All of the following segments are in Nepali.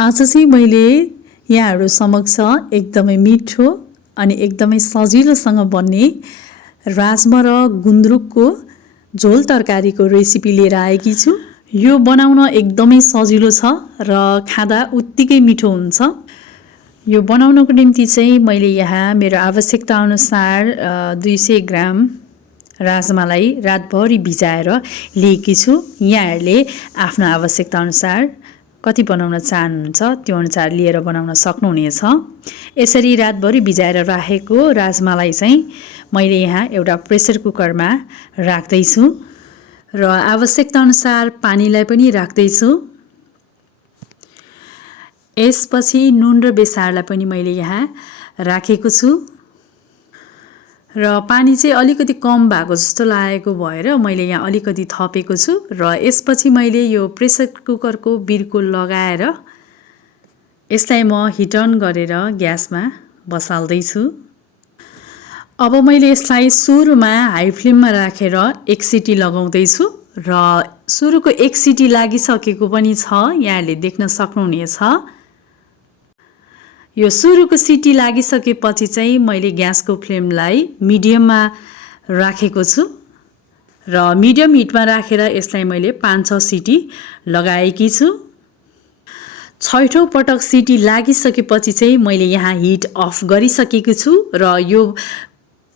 आज चाहिँ मैले यहाँहरू समक्ष एकदमै मिठो अनि एकदमै सजिलोसँग बन्ने राजमा र गुन्द्रुकको झोल तरकारीको रेसिपी लिएर आएकी छु। यो बनाउन एकदमै सजिलो छ र खाँदा उत्तिकै मिठो हुन्छ। यो बनाउनको निम्ति चाहिँ मैले यहाँ मेरो आवश्यकता अनुसार 200 ग्राम राजमालाई रातभरि भिजाएर लिएकी छु। यहाँहरूले आफ्नो आवश्यकता अनुसार कति बनाउन चाहनुहुन्छ त्यो अनुसार लिएर बनाउन सक्नुहुनेछ। यसरी रातभरि भिजाएर राखेको राजमालाई चाहिँ मैले यहाँ एउटा प्रेसर कुकरमा राख्दैछु र आवश्यकता अनुसार पानीलाई पनि राख्दैछु। यसपछि नुन र बेसारलाई पनि मैले यहाँ राखेको छु र पानी चाहिँ अलिकति कम भएको जस्तो लागेको भएर मैले यहाँ अलिकति थपेको छु र यसपछि मैले यो प्रेसर कुकरको बिर्को लगाएर यसलाई म हिट अन गरेर ग्यासमा बसाल्दैछु। अब मैले यसलाई सुरुमा हाई फ्लेममा राखेर एक सिटी लगाउँदैछु र सुरुको एक सिटी लागिसकेको पनि छ, यहाँले देख्न सक्नुहुनेछ। यो सुरुको सिटी लागिसकेपछि चाहिँ मैले ग्यासको फ्लेमलाई मिडियममा राखेको छु र मिडियम हिटमा राखेर यसलाई मैले 5-6 सिटी लगाएकी छु। छैठौं पटक सिटी लागिसकेपछि चाहिँ मैले यहाँ हिट अफ गरिसकेको छु र यो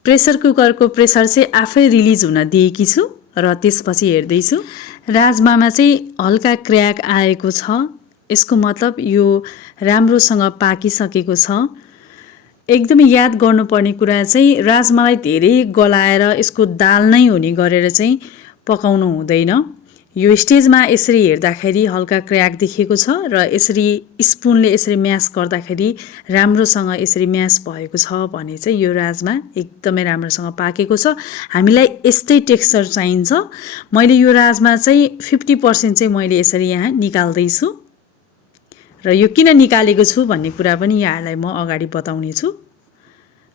प्रेसर कुकरको प्रेसर चाहिँ आफै रिलिज हुन दिएकी छु र त्यसपछि हेर्दैछु राजमामा चाहिँ हल्का क्र्याक आएको छ। यसको मतलब यो राम्रोसँग पाकिसकेको छ। एकदमै याद गर्नुपर्ने कुरा चाहिँ राजमालाई धेरै गलाएर यसको दाल नै हुने गरेर चाहिँ पकाउनु हुँदैन। यो स्टेजमा यसरी हेर्दाखेरि हल्का क्र्याक देखेको छ र यसरी स्पुनले यसरी म्यास गर्दाखेरि राम्रोसँग यसरी म्यास भएको छ भने चाहिँ यो राजमा एकदमै राम्रोसँग पाकेको छ। हामीलाई यस्तै टेक्सचर चाहिन्छ। मैले यो राजमा चाहिँ 50% चाहिँ मैले यसरी यहाँ निकाल्दैछु र यो किन निकालेको छु भन्ने कुरा पनि यहाँलाई म अगाडि बताउने छु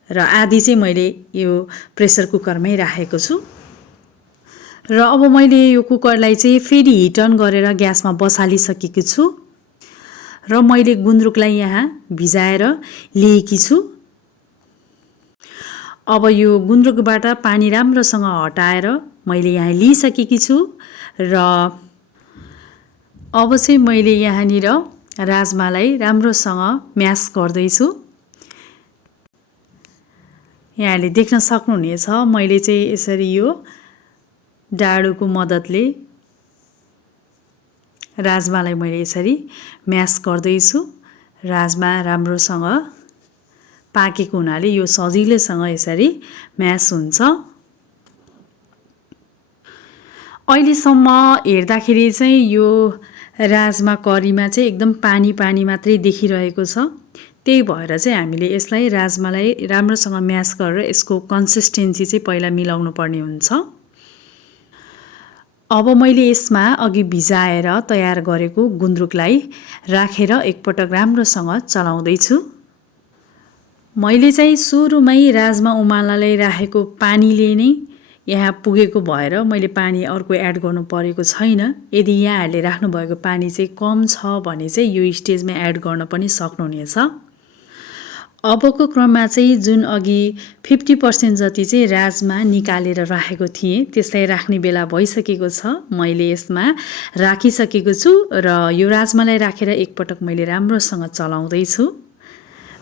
र आधी चाहिँ मैले यो प्रेसर कुकरमै राखेको छु र अब मैले यो कुकरलाई चाहिँ फेरि हिट अन गरेर ग्यासमा बसालिसकेको छु र मैले गुन्द्रुकलाई यहाँ भिजाएर लिएकी छु। अब यो गुन्द्रुकबाट पानी राम्रोसँग हटाएर मैले यहाँ लिइसकेकी छु र अब चाहिँ मैले यहाँनिर राजमालाई राम्रोसँग म्यास गर्दैछु। यहाँले देख्न सक्नुहुनेछ मैले चाहिँ यसरी यो डाडुको मद्दतले राजमालाई मैले यसरी म्यास गर्दैछु। राजमा राम्रोसँग पाकेको हुनाले यो सजिलैसँग यसरी म्यास हुन्छ। अहिलेसम्म हेर्दाखेरि चाहिँ यो राजमा करीमा चाहिँ एकदम पानी पानी मात्रै देखिरहेको छ। त्यही भएर चाहिँ हामीले यसलाई राजमालाई राम्रोसँग म्यास गरेर यसको कन्सिस्टेन्सी चाहिँ पहिला मिलाउनु पर्ने हुन्छ। अब मैले यसमा अघि भिजाएर तयार गरेको गुन्द्रुकलाई राखेर एकपटक राम्रोसँग चलाउँदैछु। मैले चाहिँ सुरुमै राजमा उमाल्नलाई राखेको पानीले नै यहाँ पुगेको भएर मैले पानी अर्को एड गर्नु परेको छैन। यदि यहाँहरूले राख्नुभएको पानी चाहिँ कम छ भने चाहिँ यो स्टेजमा एड गर्न पनि सक्नुहुनेछ। अबको क्रममा चाहिँ जुन अघि 50% जति चाहिँ राजमा निकालेर राखेको थिएँ त्यसलाई राख्ने बेला भइसकेको छ। मैले यसमा राखिसकेको छु र यो राजमालाई राखेर एकपटक मैले राम्रोसँग चलाउँदैछु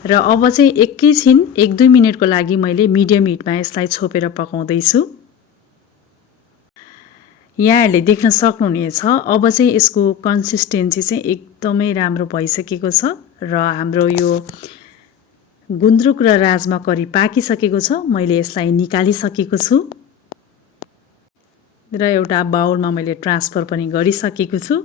र अब चाहिँ एकैछिन 1-2 मिनटको लागि मैले मिडियम हिटमा यसलाई छोपेर पकाउँदैछु। यहाँहरूले देख्न सक्नुहुनेछ अब चाहिँ यसको कन्सिस्टेन्सी चाहिँ एकदमै राम्रो भइसकेको छ र हाम्रो यो गुन्द्रुक र राजमा करी पाकिसकेको छ। मैले यसलाई निकालिसकेको छु र एउटा बाउलमा मैले ट्रान्सफर पनि गरिसकेको छु।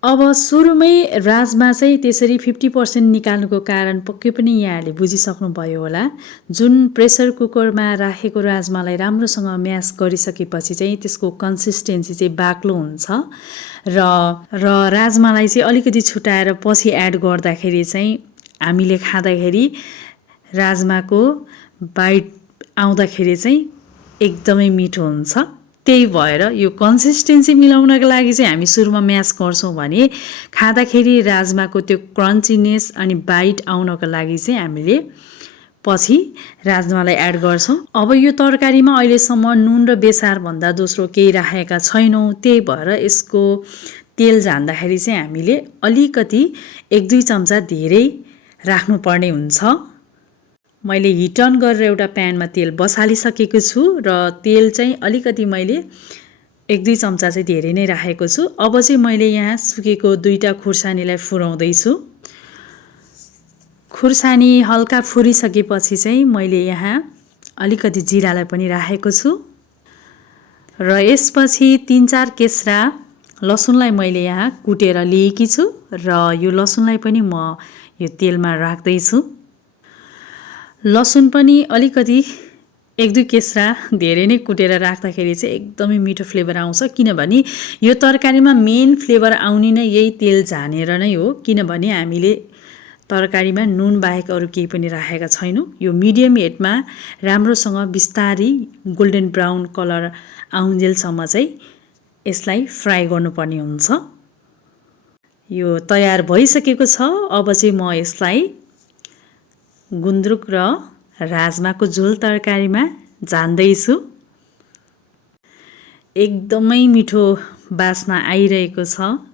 अब सुरुमै राजमा चाहिँ त्यसरी 50% निकाल्नुको कारण पक्कै पनि यहाँहरूले बुझिसक्नुभयो होला। जुन प्रेसर कुकरमा राखेको राजमालाई राम्रोसँग म्यास गरिसकेपछि चाहिँ त्यसको कन्सिस्टेन्सी चाहिँ बाक्लो हुन्छ र राजमालाई चाहिँ अलिकति छुटाएर पछि एड गर्दाखेरि चाहिँ हामीले खाँदाखेरि राजमाको बाइट आउँदाखेरि चाहिँ एकदमै मिठो हुन्छ। त्यही भएर यो कन्सिस्टेन्सी मिलाउनको लागि चाहिँ हामी सुरुमा म्यास गर्छौँ भने खाँदाखेरि राजमाको त्यो क्रन्चीनेस अनि बाइट आउनको लागि चाहिँ हामीले पछि राजमालाई एड गर्छौँ। अब यो तरकारीमा अहिलेसम्म नुन र बेसारभन्दा दोस्रो केही राखेका छैनौँ, त्यही भएर यसको तेल झान्दाखेरि चाहिँ हामीले अलिकति 1-2 चम्चा धेरै राख्नुपर्ने हुन्छ। मैले हिट अन गरेर एउटा प्यानमा तेल बसालिसकेको छु र तेल चाहिँ अलिकति मैले 1-2 चम्चा चाहिँ धेरै नै राखेको छु। अब चाहिँ मैले यहाँ सुकेको 2टा खुर्सानीलाई फुराउँदैछु। खुर्सानी हल्का फुरिसकेपछि चाहिँ मैले यहाँ अलिकति जिरालाई पनि राखेको छु र यसपछि 3-4 केस्रा लसुनलाई मैले यहाँ कुटेर लिएकी छु र यो लसुनलाई पनि म यो तेलमा राख्दैछु। लसुन पनि अलिकति 1-2 केस्रा धेरै नै कुटेर राख्दाखेरि चाहिँ एकदमै मिठो फ्लेभर आउँछ, किनभने यो तरकारीमा मेन फ्लेभर आउने नै यही तेल झानेर नै हो, किनभने हामीले तरकारीमा नुन बाहेक अरू केही पनि राखेका छैनौँ। यो मिडियम हिटमा राम्रोसँग बिस्तारी गोल्डन ब्राउन कलर आउन्जेलसम्म चाहिँ यसलाई फ्राई गर्नुपर्ने हुन्छ। यो तयार भइसकेको छ। अब चाहिँ म यसलाई गुन्द्रुक र राजमाको झोल तरकारीमा झान्दैछु। एकदमै मिठो बास्ना आइरहेको छ।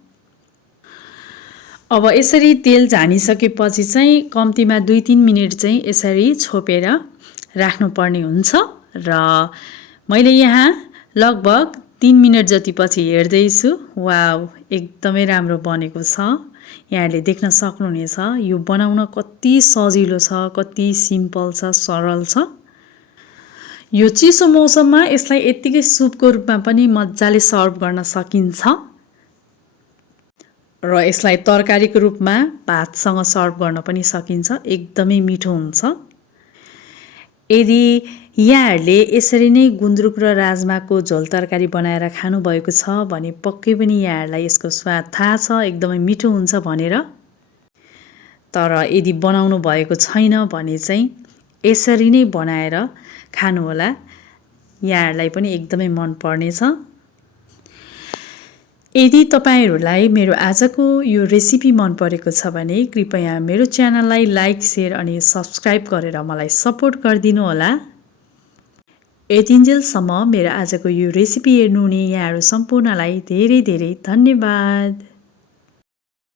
अब यसरी तेल झानिसकेपछि चाहिँ कम्तीमा 2-3 मिनट चाहिँ यसरी छोपेर राख्नुपर्ने हुन्छ र मैले यहाँ लगभग 3 मिनट जति पछि हेर्दैछु। वाउ, एकदमै राम्रो बनेको छ। यहाँले देख्न सक्नुहुनेछ यो बनाउन कति सजिलो छ, कति सिम्पल छ, सरल छ। यो चिसो मौसममा यसलाई यत्तिकै सुपको रूपमा पनि मजाले सर्भ गर्न सकिन्छ र यसलाई तरकारीको रूपमा भातसँग सर्भ गर्न पनि सकिन्छ। एकदमै मिठो हुन्छ। यदि यहाँहरूले यसरी नै गुन्द्रुक र राजमाको झोल तरकारी बनाएर खानुभएको छ भने पक्कै पनि यहाँहरूलाई यसको स्वाद थाहा छ, एकदमै मिठो हुन्छ भनेर। तर यदि बनाउनु भएको छैन भने चाहिँ यसरी नै बनाएर खानुहोला, यहाँहरूलाई पनि एकदमै मन पर्नेछ। यदि तपाईहरुलाई मेरो आजको यो रेसिपी मन परेको छ भने कृपया मेरो च्यानललाई लाइक, शेयर अनि सब्स्क्राइब गरेर मलाई सपोर्ट गरिदिनु होला। यतिन्जेलसम्म मेरो आजको यो रेसिपी हेर्नुहुने यहाँहरू सम्पूर्णलाई धेरै धेरै धन्यवाद।